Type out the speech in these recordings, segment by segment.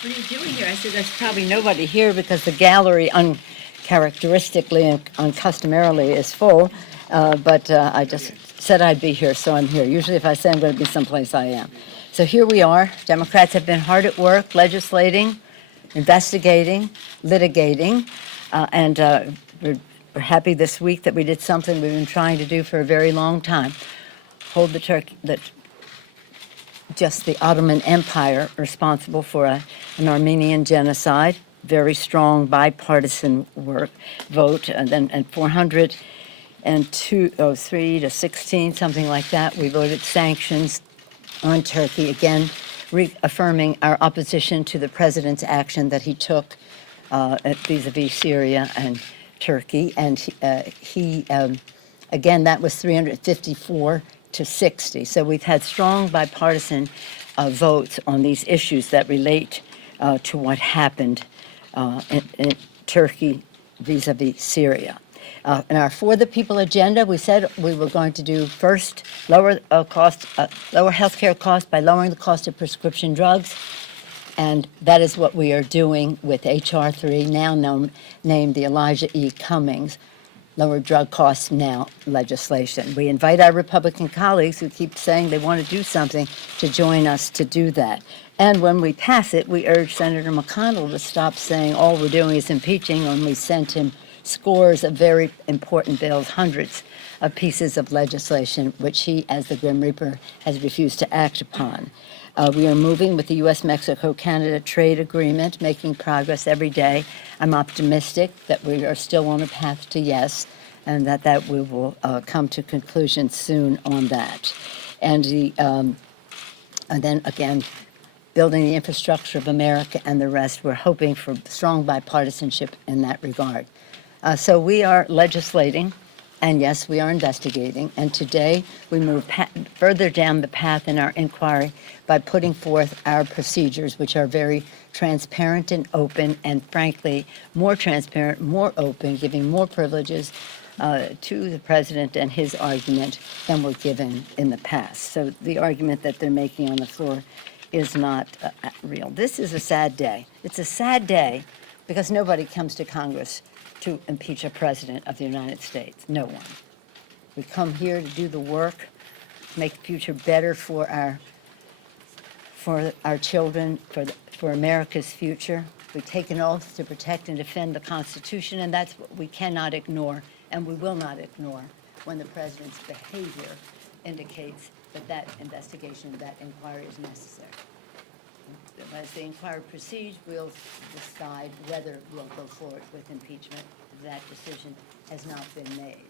What are you doing here? I said, there's probably nobody here because the gallery uncharacteristically and uncustomarily is full. But I just said I'd be here, so I'm here. Usually if I say I'm going to be someplace, I am. So here we are. Democrats have been hard at work legislating, investigating, litigating, and we're happy this week that we did something we've been trying to do for a very long time. Hold the just the Ottoman Empire responsible for an Armenian genocide, very strong bipartisan vote, and then 403 to 16, something like that. We voted sanctions on Turkey, again reaffirming our opposition to the president's action that he took vis-a-vis Syria and Turkey. And again, that was 354 to 60. So we've had strong bipartisan votes on these issues that relate to what happened in Turkey vis-a-vis Syria. In our For the People agenda, we said we were going to do first lower healthcare costs by lowering the cost of prescription drugs, and that is what we are doing with H.R. 3, now named the Elijah E. Cummings Lower Drug Costs Now legislation. We invite our Republican colleagues who keep saying they want to do something to join us to do that. And when we pass it, we urge Senator McConnell to stop saying all we're doing is impeaching when we sent him scores of very important bills, hundreds of pieces of legislation, which he, as the Grim Reaper, has refused to act upon. We are moving with the U.S.-Mexico-Canada trade agreement, making progress every day. I'm optimistic that we are still on a path to yes, and that we will come to conclusion soon on that. And then again, building the infrastructure of America and the rest. We're hoping for strong bipartisanship in that regard. So we are legislating, and yes, we are investigating. And today we move further down the path in our inquiry by putting forth our procedures, which are very transparent and open, and frankly, more transparent, more open, giving more privileges to the president and his argument than were given in the past. So the argument that they're making on the floor is not real. This is a sad day. It's a sad day because nobody comes to Congress to impeach a president of the United States. No one. We come here to do the work, to make the future better for our children, for America's future. We take an oath to protect and defend the Constitution, and that's what we cannot ignore, and we will not ignore when the president's behavior indicates that investigation, that inquiry is necessary. As the inquiry proceeds, we'll decide whether we'll go forward with impeachment. That decision has not been made.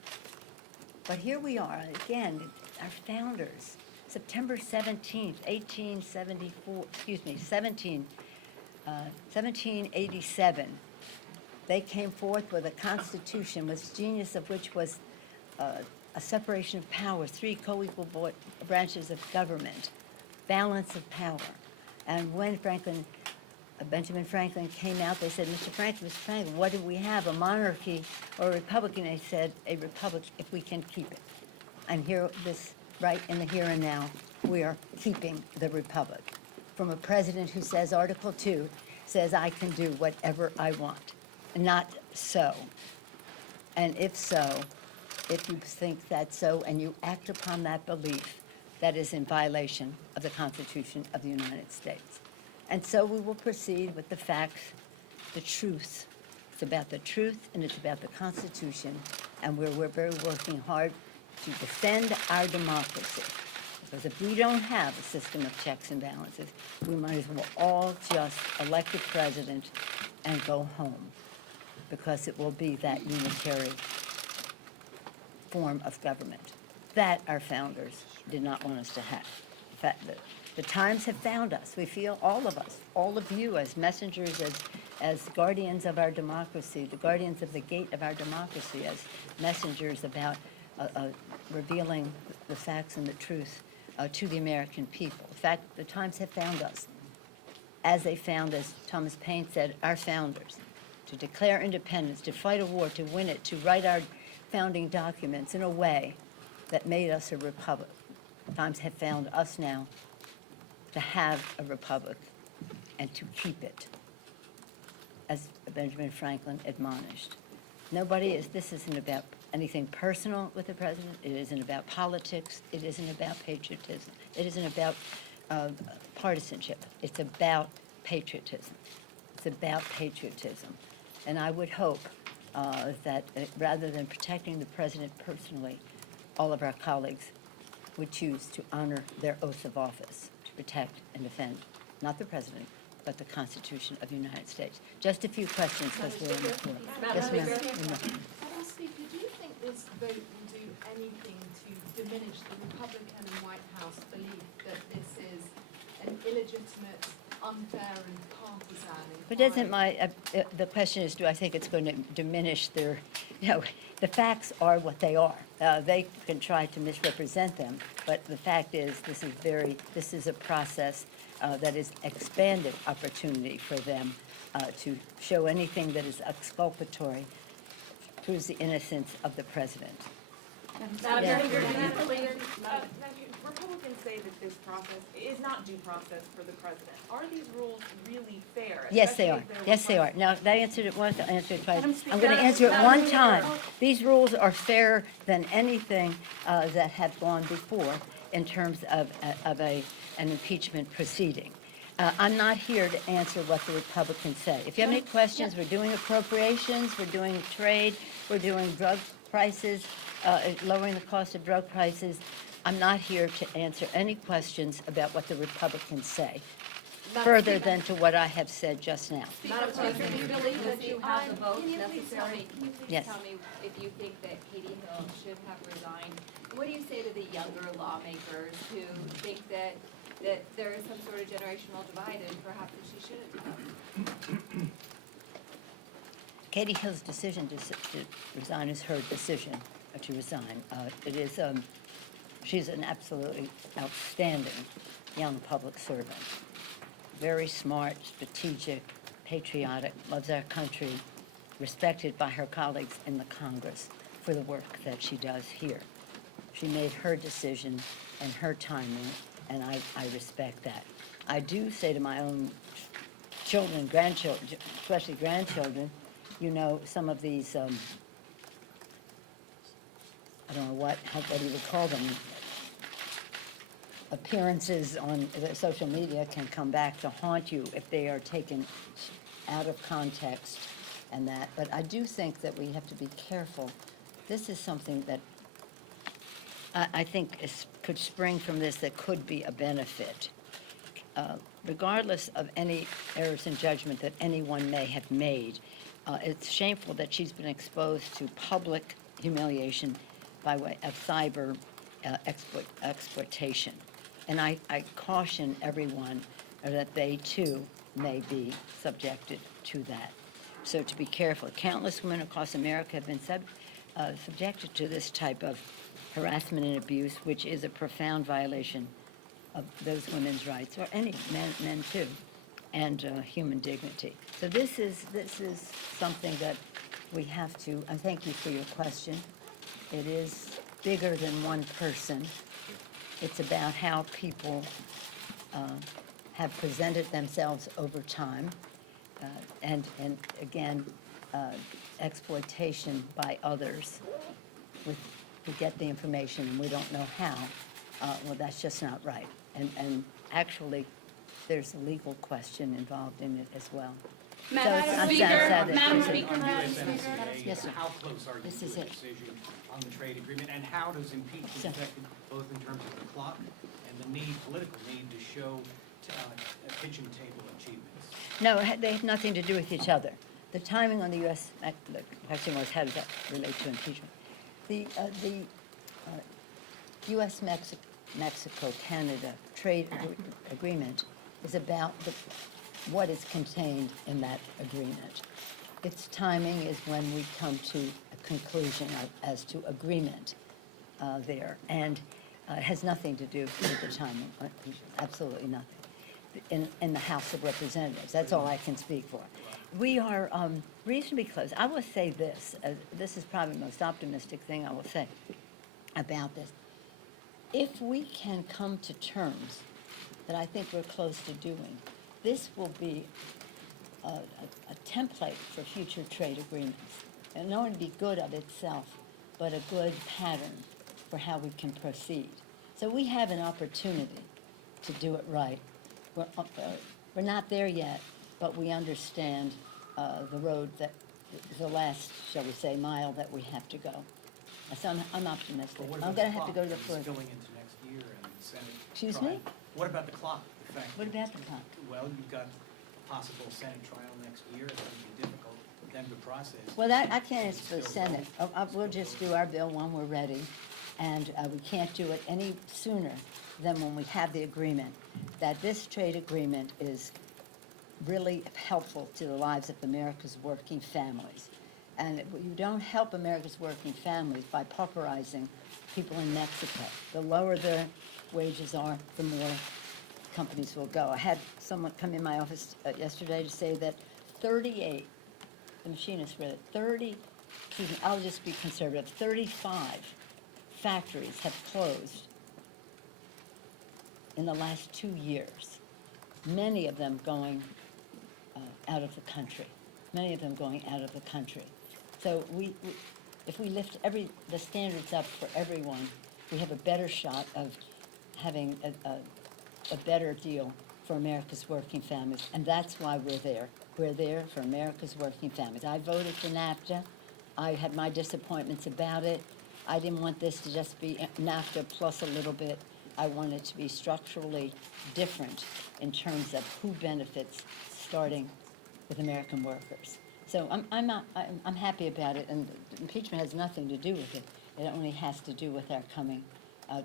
But here we are, again, our founders, September 17th, 1787. They came forth with a constitution, the genius of which was a separation of powers, 3 co-equal branches of government, balance of power. And when Benjamin Franklin came out, they said, Mr. Franklin, what do we have, a monarchy or a republic? And they said, a republic if we can keep it. And here, right in the here and now, we are keeping the republic. From a president who says, Article 2 says I can do whatever I want. Not so. And if so, if you think that's so and you act upon that belief, that is in violation of the Constitution of the United States. And so we will proceed with the facts, the truth. It's about the truth and it's about the Constitution, and we're very working hard to defend our democracy. Because if we don't have a system of checks and balances, we might as well all just elect a president and go home, because it will be that unitary form of government that our founders did not want us to have. In fact, the times have found us. We feel, all of us, all of you as messengers, as guardians of our democracy, the guardians of the gate of our democracy, as messengers about revealing the facts and the truth to the American people. In fact, the times have found us, as they found, as Thomas Paine said, our founders, to declare independence, to fight a war, to win it, to write our founding documents in a way that made us a republic. Times have found us now to have a republic and to keep it, as Benjamin Franklin admonished. This isn't about anything personal with the president. It isn't about politics. It isn't about patriotism. It isn't about partisanship. It's about patriotism. It's about patriotism. And I would hope that rather than protecting the president personally, all of our colleagues would choose to honor their oath of office to protect and defend, not the president, but the Constitution of the United States. Just a few questions because we're on the floor. Yes, ma'am. Madam Speaker, do you think this vote will do anything to diminish the Republican and White House belief that this is an illegitimate, unfair, and partisan? But isn't the question is, do I think it's going to diminish their, the facts are what they are. They can try to misrepresent them, but the fact is, this is a process that is expanded opportunity for them to show anything that is exculpatory, proves the innocence of the president. Republicans say that this process is not due process for the president. Are these rules really fair? Yes, they are. Yes, they are. Now, I answered it once, I'll answer it twice. I'm going to answer it one time. These rules are fairer than anything that have gone before in terms of an impeachment proceeding. I'm not here to answer what the Republicans say. If you have any questions, we're doing appropriations, we're doing trade, we're doing drug prices, lowering the cost of drug prices. I'm not here to answer any questions about what the Republicans say, further than to what I have said just now. Madam Speaker, do you believe that you have the votes necessary? Can you please Yes. tell me if you think that Katie Hill should have resigned? What do you say to the younger lawmakers who think that there is some sort of generational divide and perhaps that she shouldn't have? Katie Hill's decision to resign is her decision to resign. She's an absolutely outstanding young public servant. Very smart, strategic, patriotic, loves our country, respected by her colleagues in the Congress for the work that she does here. She made her decision and her timing, and I respect that. I do say to my own children, grandchildren, especially grandchildren, some of these, I don't know what you would call them, appearances on social media can come back to haunt you if they are taken out of context and that. But I do think that we have to be careful. This is something that I think could spring from this that could be a benefit. Regardless of any errors in judgment that anyone may have made, it's shameful that she's been exposed to public humiliation by way of cyber exploitation. And I caution everyone that they too may be subjected to that. So to be careful. Countless women across America have been subjected to this type of harassment and abuse, which is a profound violation of those women's rights, or any men too, and human dignity. So this is something that we have to. I thank you for your question. It is bigger than one person. It's about how people have presented themselves over time, and again, exploitation by others to get the information, and we don't know how. Well, that's just not right. And actually, there's a legal question involved in it as well. Madam Speaker, Yes, sir. How close are you This to is a it. decision on the trade agreement, and how does impeachment So- affect it, both in terms of the clock and the political need to show kitchen table achievements? No, they have nothing to do with each other. The timing on the U.S., the question was, how does that relate to impeachment? The U.S.-Mexico-Canada trade agreement is about what is contained in that agreement. Its timing is when we come to a conclusion as to agreement there. And it has nothing to do with the timing, absolutely nothing, in the House of Representatives. That's all I can speak for. We are reasonably close. I will say this. This is probably the most optimistic thing I will say about this. If we can come to terms that I think we're close to doing, this will be a template for future trade agreements. And not only be good of itself, but a good pattern for how we can proceed. So we have an opportunity to do it right. We're not there yet, but we understand the road that, the last, shall we say, mile that we have to go. So I'm optimistic. But what I'm about gonna the have to go to the clock? floor. It's going into next year and the Senate. Excuse trial. me? What about the clock? The fact What that- about the clock? Well, you've got a possible Senate trial next year. It's going to be difficult for them to process. Well, I can't ask for the Still Senate. vote. We'll just do our bill when we're ready, and we can't do it any sooner than when we have the agreement, that this trade agreement is really helpful to the lives of America's working families. And you don't help America's working families by pauperizing people in Mexico. The lower their wages are, the more companies will go. I had someone come in my office yesterday to say that 38, the machinist read it, excuse me, I'll just be conservative, 35 factories have closed in the last 2 years, many of them going out of the country, So if we lift the standards up for everyone, we have a better shot of having a better deal for America's working families, and that's why we're there. We're there for America's working families. I voted for NAFTA. I had my disappointments about it. I didn't want this to just be NAFTA plus a little bit. I want it to be structurally different in terms of who benefits, starting with American workers. So I'm happy about it, and impeachment has nothing to do with it. It only has to do with our coming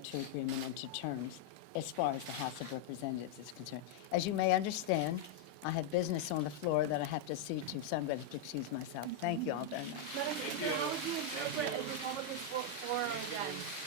to agreement and to terms as far as the House of Representatives is concerned. As you may understand, I have business on the floor that I have to see to, so I'm going to have to excuse myself. Thank you all very much. Madam Speaker, how would you interpret a Republican's vote for or against